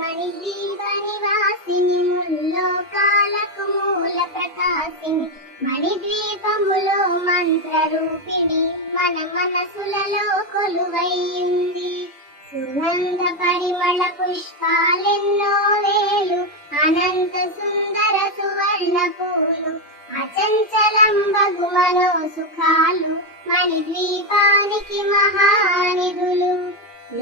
మణిద్వీప నివాసిని ముల్లోకాలకు మూల ప్రకాశిని మణిద్వీపములో మంత్ర రూపిణి మన మనసులలో కొలువైంది. సుగంధ పరిమళ పుష్పాలెన్నో వేలు అనంత సుందర సువర్ణ పూలు అచంచలం బగు మనో సుఖాలు మణిద్వీపానికి మహానిధులు.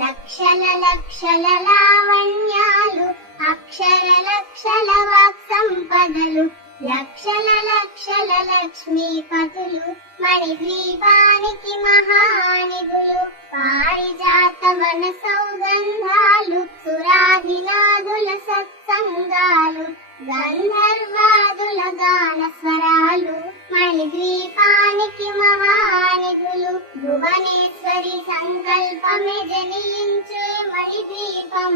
లక్షల లక్షల లావణ్యాలు అక్షర లక్షల వాక్ సంపదలు లక్షల లక్షల లక్ష్మీపతులు మణిద్వీపానికి మహానిధులు. పారిజాత వన సౌగంధాలు సురాధినాదుల సత్సంగాలు గంధర్వాదుల గాన స్వరాలు మణిద్వీపానికి మహానిధులు. భువనేశ్వరి సంకల్పమే జనించే మణిద్వీపం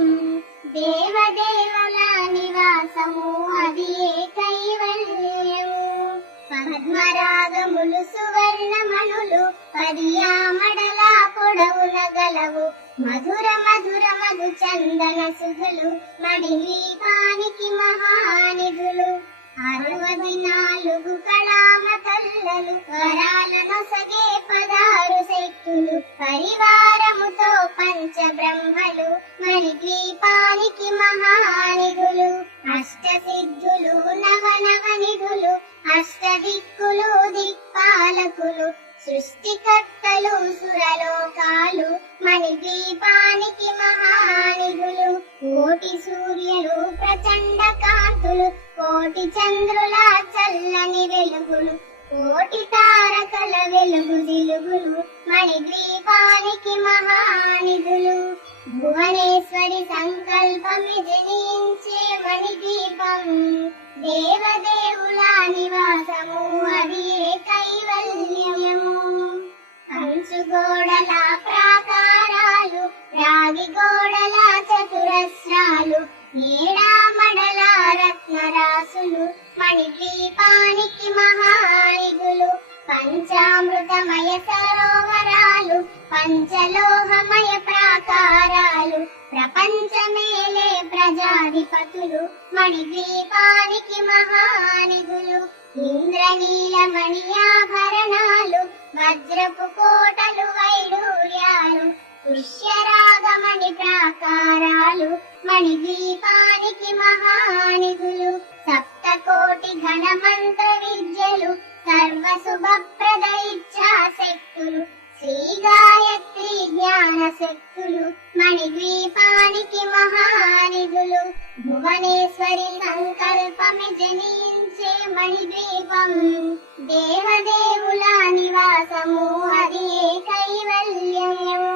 దేవదేవుల నివాసము అది ఏ కైవల్యము. పద్మరాగములు సువర్ణమణులు పదియామడల పొడవున గలవు మధుర మధుర మధు చందన సుధులు మణిద్వీపానికి మహానిధులు. 64 కళామ తల్లలు వరాలను సగే 16 శక్తులు పరివారముతో పంచ బ్రహ్మలు మణిద్వీపానికి మహానిధులు. అష్టసిద్ధులు నవనవనిధులు అష్టదిక్కులు దిక్పాలకులు సృష్టికర్తలు సురలోకాలు మణిద్వీపానికి మహానిధులు. కోటి సూర్యులు ప్రచండ కాంతులు కోటి చంద్రుల చల్లని వెలుగులు కోటి తారకల వెలుగు జిలుగులు మణిద్వీపానికి మహానిధులు. భువనేశ్వరి సంకల్పమి జనించే మణిద్వీపం దేవదేవుల నివాసము అది ఏ కైవల్యము. కంచు గోడల ప్రాకారాలు రాగి గోడల చతురస్రాలు ఏడామడల రత్నరాసులు మణిద్వీపానికి మహానిధులు. పంచామృతమయ సరోవరాలు పంచలోహమయ ప్రాకారాలు ప్రపంచమేలే ప్రజాధిపతులు మణిద్వీపానికి మహానిధులు. ఇంద్రనీలమణి ఆభరణాలు వజ్రపు కోటలు వైడూర్యాలు పుష్యరాగమణి ప్రాకారాలు మణిద్వీపానికి మహానిధులు. సప్తకోటి ఘనమంత్ర విద్యలు సర్వశుభప్రద ఇచ్ఛా శక్తులు శ్రీ గాయత్రి జ్ఞాన శక్తులు మణిద్వీపానికి మహానిధులు. భువనేశ్వరి సంకల్పమే జనించే మణిద్వీపం దేవదేవుల నివాసము అది ఏ కైవల్యము.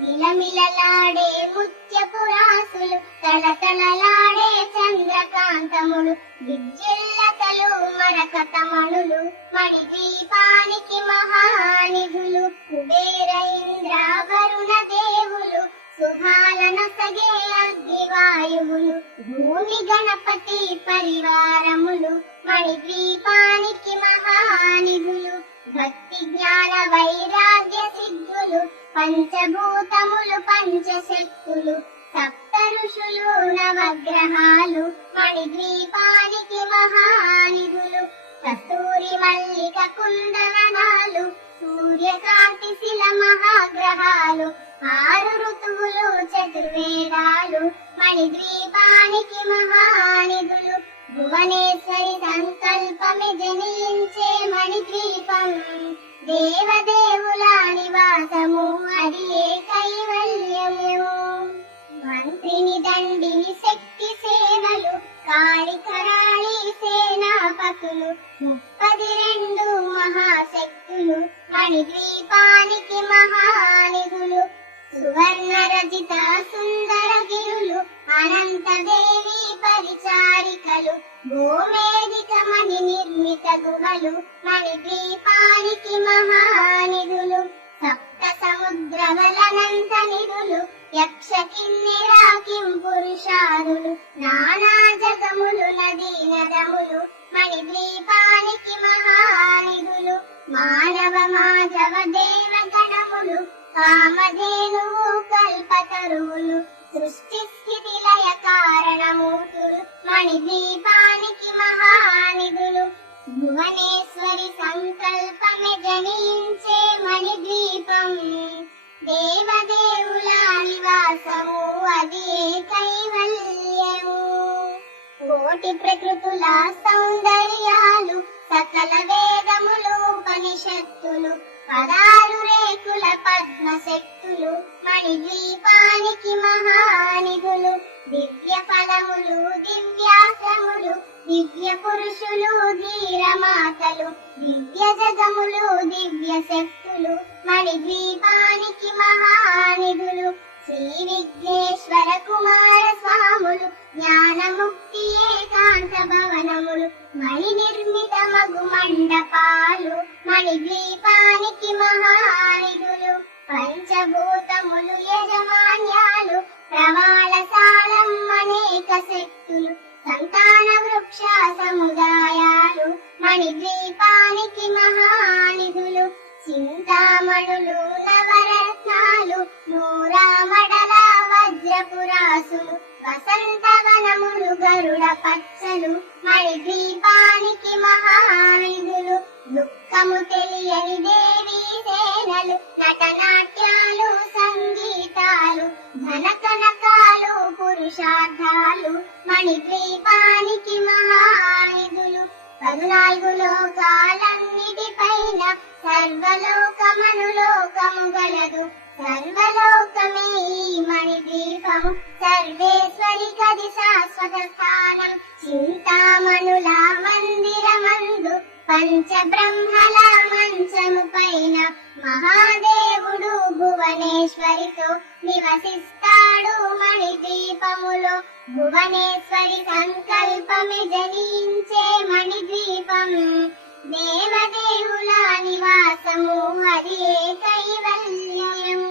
మిలమిలలాడే ముత్యపురాసులు తలతలలాడే చంద్రకాంతములు విద్యుల్లతలు మరకతమణులు మణిద్వీపానికి మహానిధులు. కుబేర ఇంద్ర వరుణ దేవులు శుభాలనొసగే అగ్నివాయువులు భూమి గణపతి పరివారములు మణిద్వీపానికి మహానిధులు. భక్తి జ్ఞాన వైరాగ్య సిద్ధులు పంచభూతములు పంచశక్తులు సప్త ఋషులు నవగ్రహాలు మణిద్వీపానికి మహానిధులు. కస్తూరి మల్లిక కుందవనాలు సూర్యకాంతి శిల మహాగ్రహాలు 6 ఋతువులు చతుర్వేదాలు మణిద్వీపానికి మహానిధులు. భువనేశ్వరి సంకల్పమే జనించే మణిద్వీపం దేవదేవుల నివాసము అది ఏ కైవల్యము. మంత్రిని దండిని శక్తి సేనలు కాళికరాళి సేనాపతులు 32 మహాశక్తులు మణిద్వీపానికి మహానిధులు. సువర్ణ రచిత సుందర గిరులు అనంత దేవి పరిచారికలు భూమేదిక మణి నిర్మిత గుహలు మణిద్వీపానికి మహానిధులు. సప్త సముద్రవలనంత నిధులు యక్ష కిన్నెరా కిం పురుషాదులు నానా జగములు నదీ నదములు మణిద్వీపానికి మహానిధులు. మానవ మాధవ దేవ గణములు కామధేనువు కల్పతరువులు సృష్టి స్థితి కోటి ప్రకృతుల సౌందర్యాలు సకల వేదములు ఉపనిషత్తులు పదాలు రేకుల పద్మశక్తులు మణిద్వీపానికి మహానిధులు దివ్య ఫలములు దివ్యాశ్రములు దివ్య పురుషులు ధీరమాతలు దివ్య జగములు దివ్య శక్తులు మణిద్వీపానికి మహానిధులు శ్రీ విఘ్నేశ్వర కుమార స్వాములు జ్ఞానముక్తి ఏకాంత భవనములు మణి నిర్మిత మగు మండపాలు మణిద్వీపానికి మహానిధులు పంచభూతములు యజమాన్యాలు ప్రవాళశాలం అనేక శక్తులు సంతాన వృక్ష సముదాయాలు మణిద్వీపానికి మహానిధులు చింతామణులు నవరత్నాలు నూరామడల వజ్రపురాసులు వసంతవనములు గరుడ పచ్చలు మణిద్వీపానికి మహానిధులు దుఃఖము తెలియని దేవీ సేనలు నటనాట్యాలు సంగీతాలు ధనకనకాలు పురుషార్థాలు మణిద్వీపానికి మహానిధులు 14 లోకాలన్నిటిపైన సర్వలోకమనులోకము గలదు సర్వలోకమే ఈ మణిద్వీపము సర్వేశ్వరి కది శాశ్వత స్థానం చింతామణుల మందిరమందు పంచబ్రహ్మల మంచము పైన మహాదేవుడు భువనేశ్వరితో నివసిస్తాడు మణిద్వీపములో భువనేశ్వరి సంకల్పమే జనించే మణిద్వీపం దేవదేవుల నివాసము హరియే కైవల్యం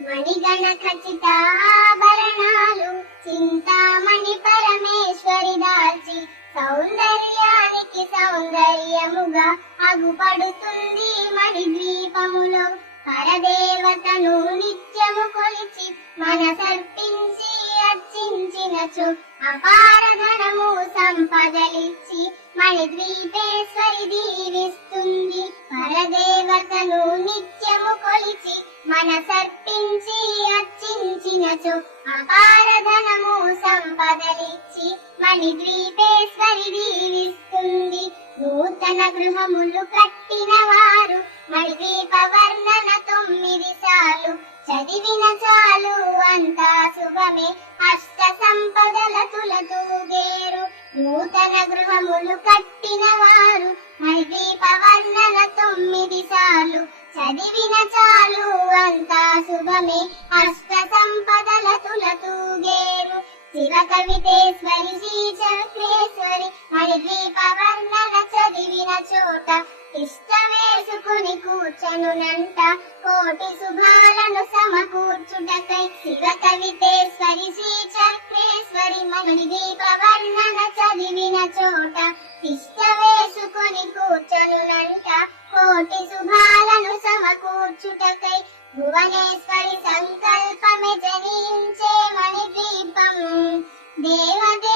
మణిగణ ఖచ్చిత ఆభరణాలు చింతామణి పరమేశ్వరి దాల్చి సౌందర్యానికి సౌందర్యముగా అగుపడుతుంది మణిద్వీపములో పరదేవతను నిత్యము కొలిచి మనసర్పించి అర్చించినచు అపార ధనము సంపదలిచ్చి మణిద్వీపేశ్వరి దీవిస్తుంది పరదేవతను నిత్యము కొలిచి మనసర్పించి అర్చించినచు అపార ధనము సంపదలిచ్చి మణిద్వీపేశ్వరి దీవిస్తుంది నూతన గృహములు కట్టిన వారు మణిద్వీప వర్ణన 9 సార్లు చదివిన చాలు అంతా శుభమే అష్ట సంపదల తులతూగేరు నూతన గృహములు కట్టిన వారు మణిద్వీప వర్ణన 9 సార్లు చదివిన చాలు అంతా శుభమే అష్ట సంపదల తులతూగేరు శివ కవితేశ్వరి శ్రీ చక్రేశ్వరి మణిద్వీప వర్ణన చదివిన చోట ఇష్టమేసుకుని కూర్చనునంట కోటి శుభాలను సమకూర్చుటకై శివ కవితేశ్వరి శ్రీ చక్రేశ్వరి మణిద్వీప వర్ణన చదివిన చోట ఇష్టమేసుకుని కూర్చనునంట కోటి శుభాలను సమకూర్చుటకై భువనేశ్వరి సంకల్పమే జనించే మణిద్వీపం దేవదే